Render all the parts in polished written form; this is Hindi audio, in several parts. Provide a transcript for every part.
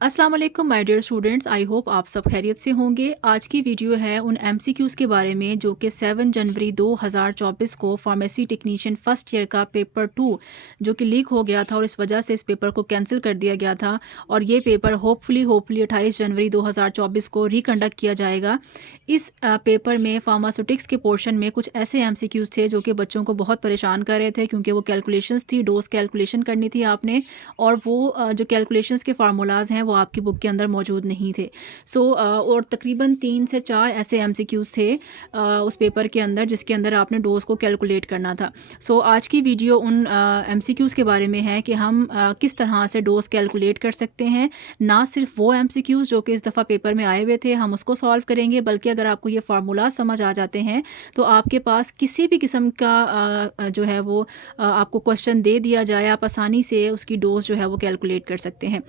अस्सलाम वालेकुम my dear students, I hope आप सब खैरियत से होंगे। आज की वीडियो है उन एमसीक्यूज़ के बारे में जो कि 7 जनवरी 2024 को फार्मेसी टेक्नीशियन फ़र्स्ट ईयर का पेपर 2 जो कि लीक हो गया था और इस वजह से इस पेपर को कैंसिल कर दिया गया था और ये पेपर होपफुली 28 जनवरी 2024 को रिकंडक्ट किया जाएगा। इस पेपर में फार्मास्यूटिक्स के पोर्शन में कुछ ऐसे एमसीक्यूज़ थे जो कि बच्चों को बहुत परेशान कर रहे थे, क्योंकि वो कैलकुलेशंस थी, डोज कैलकुलेशन करनी थी आपने, और वो जो कैलकुलेशंस के फार्मूलाज हैं वो आपकी बुक के अंदर मौजूद नहीं थे। और तकरीबन 3 से 4 ऐसे एमसीक्यूज़ थे उस पेपर के अंदर जिसके अंदर आपने डोज को कैलकुलेट करना था। आज की वीडियो उन एमसीक्यूज़ के बारे में है कि हम किस तरह से डोज कैलकुलेट कर सकते हैं। ना सिर्फ वो एमसीक्यूज़ जो कि इस दफ़ा पेपर में आए हुए थे हम उसको सॉल्व करेंगे, बल्कि अगर आपको ये फार्मूला समझ आ जाते हैं तो आपके पास किसी भी किस्म का जो है वो आपको क्वेश्चन दे दिया जाए, आप आसानी से उसकी डोज जो है वो कैलकुलेट कर सकते हैं।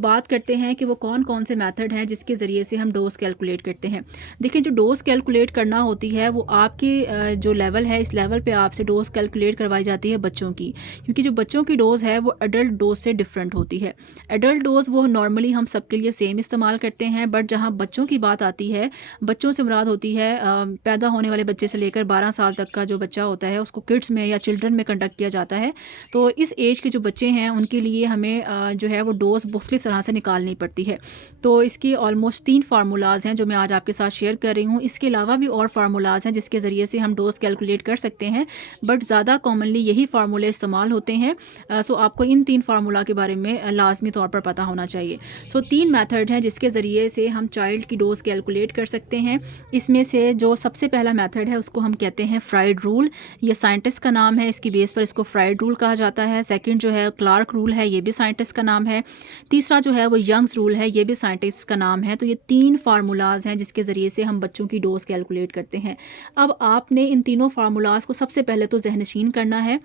बात करते हैं कि वो कौन कौन से मेथड हैं जिसके ज़रिए से हम डोज कैलकुलेट करते हैं। देखिए, जो डोज कैलकुलेट करना होती है वो आपके जो लेवल है, इस लेवल पे आपसे डोज कैलकुलेट करवाई जाती है बच्चों की, क्योंकि जो बच्चों की डोज है वो एडल्ट डोज से डिफरेंट होती है। एडल्ट डोज वो नॉर्मली हम सबके लिए सेम इस्तेमाल करते हैं, बट जहाँ बच्चों की बात आती है, बच्चों से मुराद होती है पैदा होने वाले बच्चे से लेकर 12 साल तक का जो बच्चा होता है उसको किड्स में या चिल्ड्रन में कंडक्ट किया जाता है। तो इस एज के जो बच्चे हैं उनके लिए हमें जो है वो डोज मुख्तलिफ तरह से निकालनी पड़ती है। तो इसके ऑलमोस्ट 3 फार्मूलाज हैं जो मैं आज आपके साथ शेयर कर रही हूँ। इसके अलावा भी और फार्मूलाज हैं जिसके ज़रिए से हम डोज कैलकुलेट कर सकते हैं, बट ज़्यादा कॉमनली यही फार्मूले इस्तेमाल होते हैं। आपको इन 3 फार्मूला के बारे में लाजमी तौर पर पता होना चाहिए। 3 मेथड हैं जिसके ज़रिए से हम चाइल्ड की डोज कैलकुलेट कर सकते हैं। इसमें से जो सबसे पहला मेथड है उसको हम कहते हैं फ्राइड रूल। ये साइंटिस्ट का नाम है, इसकी बेस पर इसको फ्राइड रूल कहा जाता है। सेकंड जो है क्लार्क रूल है, ये भी साइंटिस्ट का नाम है। तीसरा जो है वो यंग्स रूल है, ये भी साइंटिस्ट का नाम है। तो ये 3 फार्मूलाज हैं जिसके ज़रिए से हम बच्चों की डोज कैलकुलेट करते हैं। अब आपने इन तीनों फार्मूलाज को सबसे पहले तो ज़हनशीन करना है,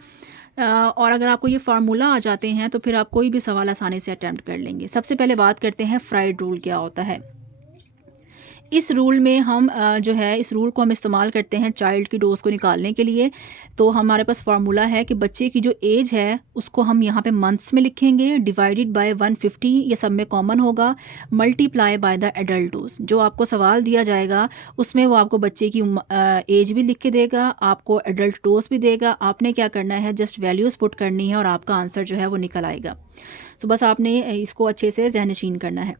और अगर आपको ये फार्मूला आ जाते हैं तो फिर आप कोई भी सवाल आसानी से अटैम्प्ट कर लेंगे। सबसे पहले बात करते हैं फ्राइड रूल क्या होता है। इस रूल में हम जो है इस रूल को हम इस्तेमाल करते हैं चाइल्ड की डोज़ को निकालने के लिए। तो हमारे पास फार्मूला है कि बच्चे की जो एज है उसको हम यहाँ पे मंथ्स में लिखेंगे, डिवाइडेड बाय 150, ये सब में कॉमन होगा, multiply by the adult dose. जो आपको सवाल दिया जाएगा उसमें वो आपको बच्चे की एज भी लिख के देगा, आपको एडल्ट डोज भी देगा। आपने क्या करना है, जस्ट वैल्यूज़ पुट करनी है और आपका आंसर जो है वो निकल आएगा। बस आपने इसको अच्छे से ज़हनशीन करना है।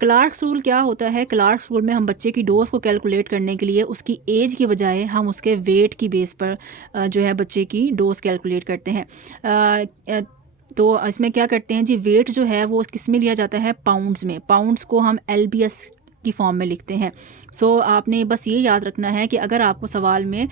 क्लार्क्स रूल क्या होता है? क्लार्क्स रूल में हम बच्चे की डोज को कैलकुलेट करने के लिए उसकी एज की बजाय हम उसके वेट की बेस पर जो है बच्चे की डोज कैलकुलेट करते हैं। तो इसमें क्या करते हैं जी, वेट जो है वो किस में लिया जाता है, पाउंड्स में। पाउंड्स को हम एलबीएस की फॉर्म में लिखते हैं। आपने बस ये याद रखना है कि अगर आपको सवाल में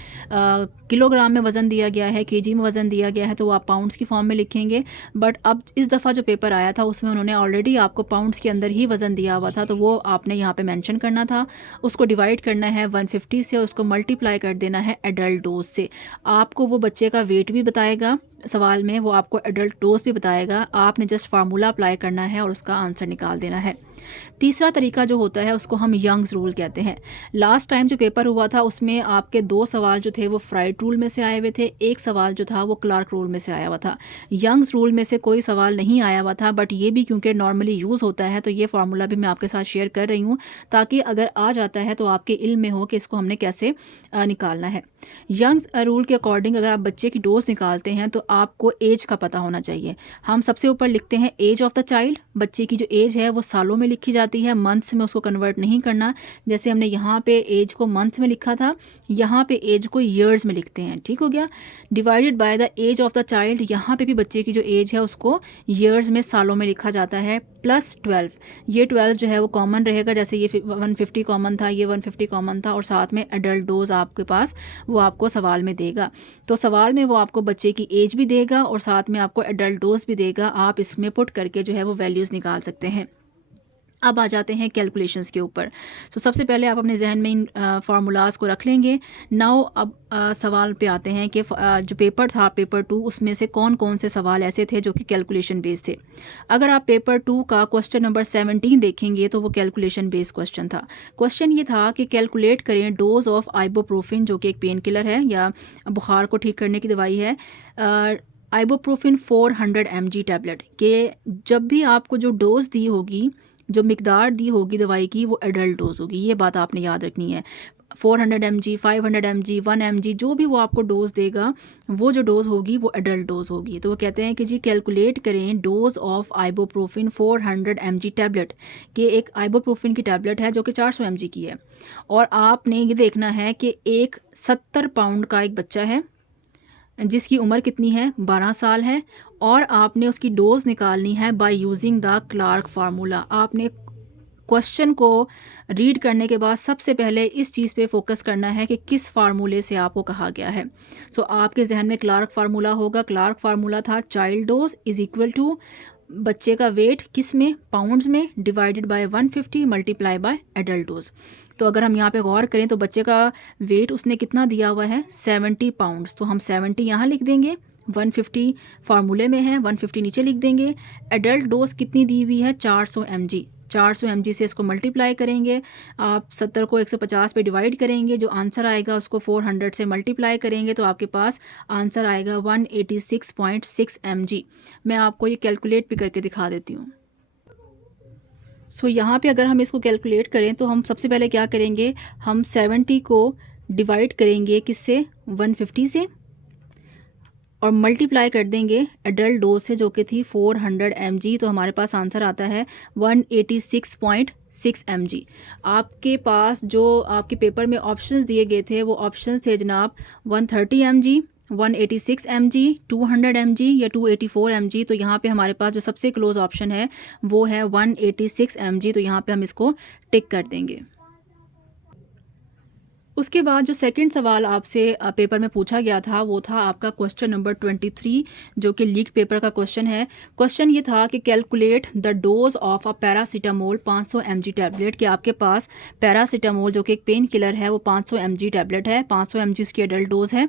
किलोग्राम में वज़न दिया गया है, केजी में वज़न दिया गया है, तो वो आप पाउंड्स की फॉर्म में लिखेंगे। बट अब इस दफ़ा जो पेपर आया था उसमें उन्होंने ऑलरेडी आपको पाउंड्स के अंदर ही वज़न दिया हुआ था, तो वो आपने यहाँ पे मेंशन करना था। उसको डिवाइड करना है 150 से और उसको मल्टीप्लाई कर देना है एडल्ट डोज से। आपको वो बच्चे का वेट भी बताएगा सवाल में, वो आपको एडल्ट डोज भी बताएगा। आपने जस्ट फार्मूला अप्लाई करना है और उसका आंसर निकाल देना है। तीसरा तरीका जो होता है उसको हम यंग्स रूल कहते हैं। लास्ट टाइम जो पेपर हुआ था उसमें आपके 2 सवाल जो थे वो फ्राइड रूल में से आए हुए थे, एक सवाल जो था वो क्लार्क रूल में से आया हुआ था। यंग्स रूल में से कोई सवाल नहीं आया हुआ था, बट ये भी क्योंकि नॉर्मली यूज़ होता है तो ये फार्मूला भी मैं आपके साथ शेयर कर रही हूँ, ताकि अगर आ जाता है तो आपके इल्म में हो कि इसको हमने कैसे निकालना है। यंग्स रूल के अकॉर्डिंग अगर आप बच्चे की डोज निकालते हैं तो आपको एज का पता होना चाहिए। हम सबसे ऊपर लिखते हैं एज ऑफ द चाइल्ड। बच्चे की जो एज है वो सालों में लिखी जाती है, मंथ्स में उसको कन्वर्ट नहीं करना। जैसे हमने यहाँ पे एज को मंथ्स में लिखा था, यहाँ पे एज को ईयर्स में लिखते हैं। ठीक हो गया। Divided by the age of the child, यहाँ पे भी बच्चे की जो एज है उसको ईयर्स में, सालों में लिखा जाता है, प्लस 12। ये 12 जो है वो कॉमन रहेगा, जैसे ये 150 कॉमन था, ये 150 कॉमन था, और साथ में एडल्ट डोज आपके पास वो आपको सवाल में देगा। तो सवाल में वो आपको बच्चे की एज भी देगा और साथ में आपको एडल्ट डोज भी देगा। आप इसमें पुट करके जो है वो वैल्यूज़ निकाल सकते हैं। अब आ जाते हैं कैलकुलेशंस के ऊपर। सबसे पहले आप अपने जहन में इन फार्मूलाज को रख लेंगे। नाउ अब सवाल पे आते हैं कि जो पेपर था पेपर 2, उसमें से कौन कौन से सवाल ऐसे थे जो कि कैलकुलेशन बेस्ड थे। अगर आप पेपर 2 का क्वेश्चन नंबर 17 देखेंगे तो वो कैलकुलेशन बेस्ड क्वेश्चन था। क्वेश्चन ये था कि कैलकुलेट करें डोज ऑफ आइबोप्रोफिन, जो कि एक पेन किलर है या बुखार को ठीक करने की दवाई है, आइबोप्रोफिन 400 mg टैबलेट, के जब भी आपको जो डोज दी होगी जो मिकदार दी होगी दवाई की वो एडल्ट डोज होगी, ये बात आपने याद रखनी है। 400 mg, 500 mg, 1 mg जो भी वो आपको डोज़ देगा वो जो डोज़ होगी वो एडल्ट डोज़ होगी। तो वो कहते हैं कि जी कैलकुलेट करें डोज़ ऑफ आइबोप्रोफिन 400 mg टैबलेट, कि एक आइबोप्रोफिन की टैबलेट है जो कि 400 mg की है, और आपने ये देखना है कि एक 70 पाउंड का एक बच्चा है जिसकी उम्र कितनी है, 12 साल है, और आपने उसकी डोज़ निकालनी है by using the Clark formula. आपने क्वेश्चन को रीड करने के बाद सबसे पहले इस चीज़ पे फोकस करना है कि किस फार्मूले से आपको कहा गया है। सो आपके जहन में क्लार्क फार्मूला होगा। क्लार्क फार्मूला था child dose is equal to बच्चे का वेट किस में, पाउंड्स में, divided by 150 multiply by adult dose. तो अगर हम यहाँ पे गौर करें तो बच्चे का वेट उसने कितना दिया हुआ है, 70 पाउंड्स, तो हम 70 यहाँ लिख देंगे, 150 फार्मूले में है, 150 नीचे लिख देंगे। एडल्ट डोज कितनी दी हुई है, 400 mg, 400 mg से इसको मल्टीप्लाई करेंगे, आप 70 को 150 पे डिवाइड करेंगे, जो आंसर आएगा उसको 400 से मल्टीप्लाई करेंगे, तो आपके पास आंसर आएगा 186.6 mg। मैं आपको ये कैलकुलेट भी करके दिखा देती हूँ। सो यहाँ पे अगर हम इसको कैलकुलेट करें तो हम सबसे पहले क्या करेंगे, हम 70 को डिवाइड करेंगे किससे, 150 से, और मल्टीप्लाई कर देंगे एडल्ट डोज से जो कि थी 400 mg, तो हमारे पास आंसर आता है 186.6 mg। आपके पास जो आपके पेपर में ऑप्शंस दिए गए थे वो ऑप्शंस थे जनाब 130 mg, 186 mg, 200 mg या 284 mg। तो यहाँ पे हमारे पास जो सबसे क्लोज ऑप्शन है वो है 186 mg, तो यहाँ पे हम इसको टिक कर देंगे। उसके बाद जो सेकंड सवाल आपसे पेपर में पूछा गया था वो था आपका क्वेश्चन नंबर 23, जो कि लीक पेपर का क्वेश्चन है। क्वेश्चन ये था कि calculate the dose of a paracetamol 500 mg tablet, कि आपके पास पैरासीटामोल जो कि एक पेन किलर है वो 500 mg टैबलेट है, 500 mg उसकी एडल्ट डोज है।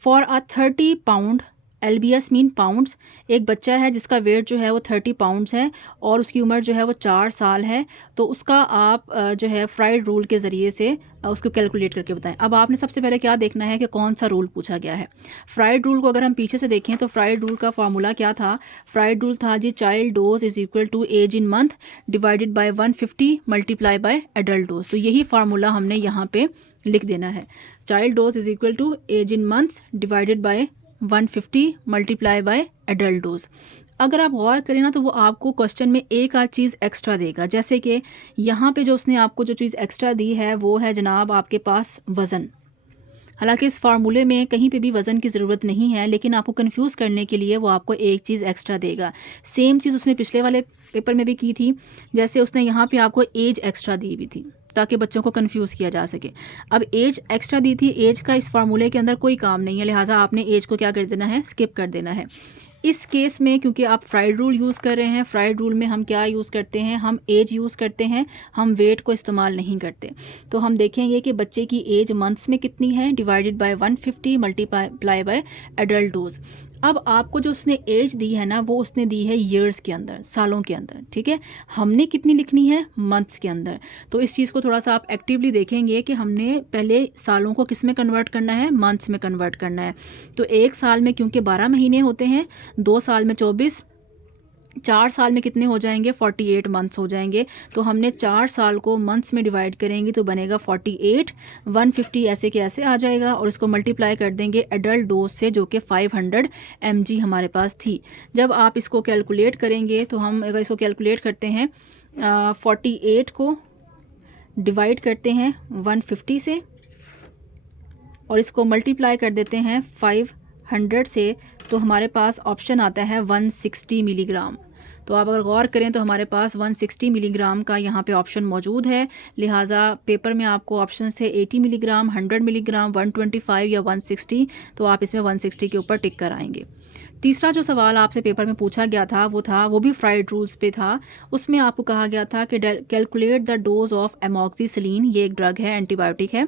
For a 30 pound LBS mean pounds, एक बच्चा है जिसका वेट जो है वो 30 पाउंड्स है और उसकी उम्र जो है वो 4 साल है, तो उसका आप जो है फ्राइड रूल के ज़रिए से उसको कैलकुलेट करके बताएं। अब आपने सबसे पहले क्या देखना है कि कौन सा रूल पूछा गया है। फ्राइड रूल को अगर हम पीछे से देखें तो फ्राइड रूल का फार्मूला क्या था, फ्राइड रूल था जी child dose is equal to age in month divided by 150 multiply by adult dose. तो यही फार्मूला हमने यहाँ पे लिख देना है, child dose is equal to age in months divided by 150 multiply by adult dose. अगर आप गौर करें ना तो वो आपको क्वेश्चन में एक आध चीज़ एक्स्ट्रा देगा, जैसे कि यहाँ पे जो उसने आपको जो चीज़ एक्स्ट्रा दी है वो है जनाब आपके पास वज़न। हालांकि इस फार्मूले में कहीं पे भी वज़न की ज़रूरत नहीं है, लेकिन आपको कंफ्यूज करने के लिए वो आपको एक चीज़ एक्स्ट्रा देगा। सेम चीज़ उसने पिछले वाले पेपर में भी की थी, जैसे उसने यहाँ पे आपको एज एक्स्ट्रा दी हुई थी ताकि बच्चों को कंफ्यूज किया जा सके। अब एज एक्स्ट्रा दी थी, एज का इस फार्मूले के अंदर कोई काम नहीं है, लिहाजा आपने एज को क्या कर देना है, स्किप कर देना है। इस केस में क्योंकि आप फ्राइड रूल यूज़ कर रहे हैं, फ्राइड रूल में हम क्या यूज़ करते हैं, हम एज यूज़ करते हैं, हम वेट को इस्तेमाल नहीं करते। तो हम देखेंगे कि बच्चे की एज मंथ्स में कितनी है, divided by 150 multiply by adult dose. अब आपको जो उसने एज दी है ना वो उसने दी है ईयर्स के अंदर, सालों के अंदर, ठीक है। हमने कितनी लिखनी है, मंथ्स के अंदर। तो इस चीज़ को थोड़ा सा आप एक्टिवली देखेंगे कि हमने पहले सालों को किस में कन्वर्ट करना है, मंथ्स में कन्वर्ट करना है। तो एक साल में क्योंकि 12 महीने होते हैं, 2 साल में 24, 4 साल में कितने हो जाएंगे, 48 मंथ्स हो जाएंगे। तो हमने 4 साल को मंथ्स में डिवाइड करेंगे तो बनेगा 48, 150 ऐसे के ऐसे आ जाएगा, और इसको मल्टीप्लाई कर देंगे एडल्ट डोज से जो कि 500 mg हमारे पास थी। जब आप इसको कैलकुलेट करेंगे तो हम अगर इसको कैलकुलेट करते हैं 48 को डिवाइड करते हैं 150 से और इसको मल्टीप्लाई कर देते हैं 500 से, तो हमारे पास ऑप्शन आता है 160 मिलीग्राम। तो आप अगर गौर करें तो हमारे पास 160 मिलीग्राम का यहाँ पे ऑप्शन मौजूद है, लिहाजा पेपर में आपको ऑप्शंस थे 80 मिलीग्राम, 100 मिलीग्राम, 125 या 160, तो आप इसमें 160 के ऊपर टिक कर आएंगे। तीसरा जो सवाल आपसे पेपर में पूछा गया था वो भी फ्राइड रूल्स पे था। उसमें आपको कहा गया था कि calculate the dose of amoxicillin, ये एक ड्रग है, एंटीबायोटिक है,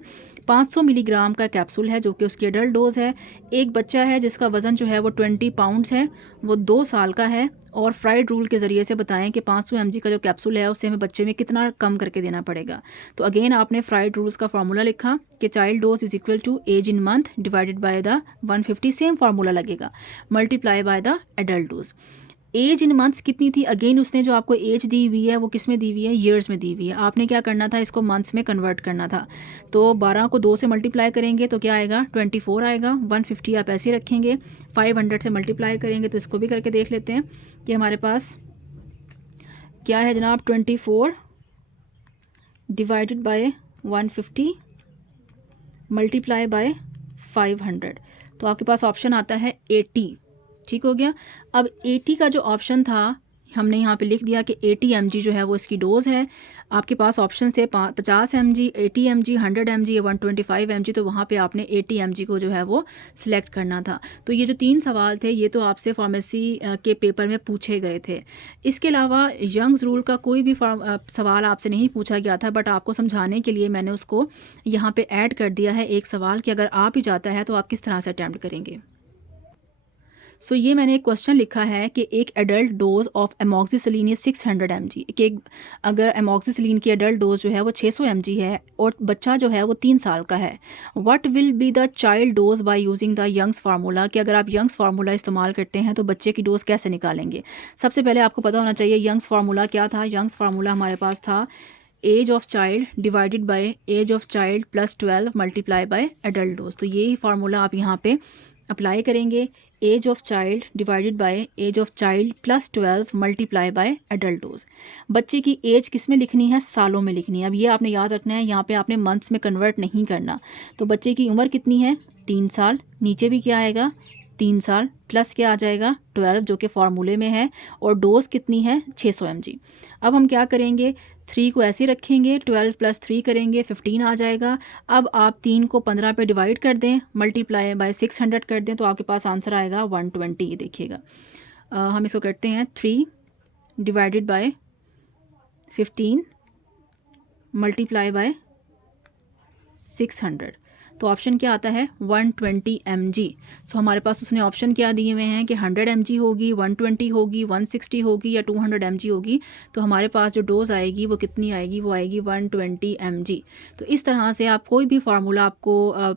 500 मिलीग्राम का कैप्सूल है जो कि उसकी एडल्ट डोज है। एक बच्चा है जिसका वज़न जो है वो 20 पाउंड्स है, वो 2 साल का है, और फ्राइड रूल के ज़रिए से बताएं कि 500 mg का जो कैप्सूल है उससे हमें बच्चे में कितना कम करके देना पड़ेगा। तो अगेन आपने फ्राइड रूल्स का फार्मूला लिखा कि child dose is equal to age in month divided by the 150, same formula लगेगा, multiply by the adult dose. Age in months कितनी थी, अगेन उसने जो आपको एज दी हुई है वो किस में दी हुई है, ईयर्स में दी हुई है। आपने क्या करना था, इसको मंथ्स में कन्वर्ट करना था। तो 12 को 2 से मल्टीप्लाई करेंगे तो क्या आएगा, 24 आएगा। 150 आप ऐसे रखेंगे, 500 से मल्टीप्लाई करेंगे तो इसको भी करके देख लेते हैं कि हमारे पास क्या है जनाब, 24 डिवाइडेड बाय 150 मल्टीप्लाई बाय 500, तो आपके पास ऑप्शन आता है 80। ठीक हो गया। अब 80 का जो ऑप्शन था हमने यहाँ पे लिख दिया कि 80 mg जो है वो इसकी डोज़ है। आपके पास ऑप्शन थे 50 mg, 80 mg, 100 mg या 125 mg, तो वहाँ पे आपने 80 mg को जो है वो सिलेक्ट करना था। तो ये जो 3 सवाल थे ये तो आपसे फार्मेसी के पेपर में पूछे गए थे। इसके अलावा यंग्स रूल का कोई भी सवाल आपसे नहीं पूछा गया था, बट आपको समझाने के लिए मैंने उसको यहाँ पे ऐड कर दिया है एक सवाल कि अगर आप ही जाता है तो आप किस तरह से अटैम्प्ट करेंगे। सो ये मैंने एक क्वेश्चन लिखा है कि एक adult dose of amoxicillin is 600 mg, कि अगर एमॉक्सिसिलिन की एडल्ट डोज जो है वो 600 mg है और बच्चा जो है वो 3 साल का है, what will be the child dose by using the Young's formula, कि अगर आप यंग्स फार्मूला इस्तेमाल करते हैं तो बच्चे की डोज़ कैसे निकालेंगे। सबसे पहले आपको पता होना चाहिए यंग्स फार्मूला क्या था। यंग्स फार्मूला हमारे पास था age of child divided by age of child plus 12 multiply by adult dose. तो यही फार्मूला आप यहाँ पे अप्लाई करेंगे, age of child divided by age of child plus 12 multiply by adult dose. बच्चे की एज किस में लिखनी है, सालों में लिखनी है। अब ये आपने याद रखना है, यहाँ पे आपने मंथ्स में कन्वर्ट नहीं करना। तो बच्चे की उम्र कितनी है, 3 साल, नीचे भी क्या आएगा 3 साल प्लस क्या आ जाएगा 12 जो कि फार्मूले में है, और डोज कितनी है 600 mg। अब हम क्या करेंगे, 3 को ऐसे रखेंगे, 12 प्लस 3 करेंगे 15 आ जाएगा। अब आप 3 को 15 पे डिवाइड कर दें, मल्टीप्लाई बाय 600 कर दें तो आपके पास आंसर आएगा 120। देखिएगा हम इसको करते हैं 3 डिवाइडेड बाय 15 मल्टीप्लाई बाय 600, तो ऑप्शन क्या आता है 120 mg। सो हमारे पास उसने ऑप्शन क्या दिए हुए हैं कि 100 mg होगी, 120 होगी, 160 होगी या 200 mg होगी। तो हमारे पास जो डोज़ आएगी वो कितनी आएगी, वो आएगी 120 mg। तो इस तरह से आप कोई भी फार्मूला आपको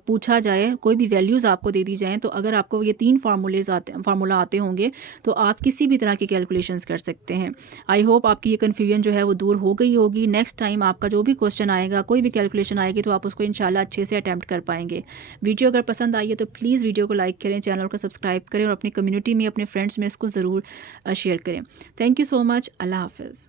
पूछा जाए, कोई भी वैल्यूज़ आपको दे दी जाएँ, तो अगर आपको ये 3 फार्मूला आते होंगे तो आप किसी भी तरह की कैलकुलेशंस कर सकते हैं। आई होप आपकी ये कन्फ्यूजन जो है वो दूर हो गई होगी। नेक्स्ट टाइम आपका जो भी क्वेश्चन आएगा, कोई भी कैलकुलेशन आएगी, तो आप उसको इंशाल्लाह अच्छे से अटैम्प्ट कर पाएंगे। वीडियो अगर पसंद आई है तो प्लीज़ वीडियो को लाइक करें, चैनल को सब्सक्राइब करें और अपनी कम्युनिटी में, अपने फ्रेंड्स में इसको ज़रूर शेयर करें। Thank you so much. अल्लाह हाफ़िज़।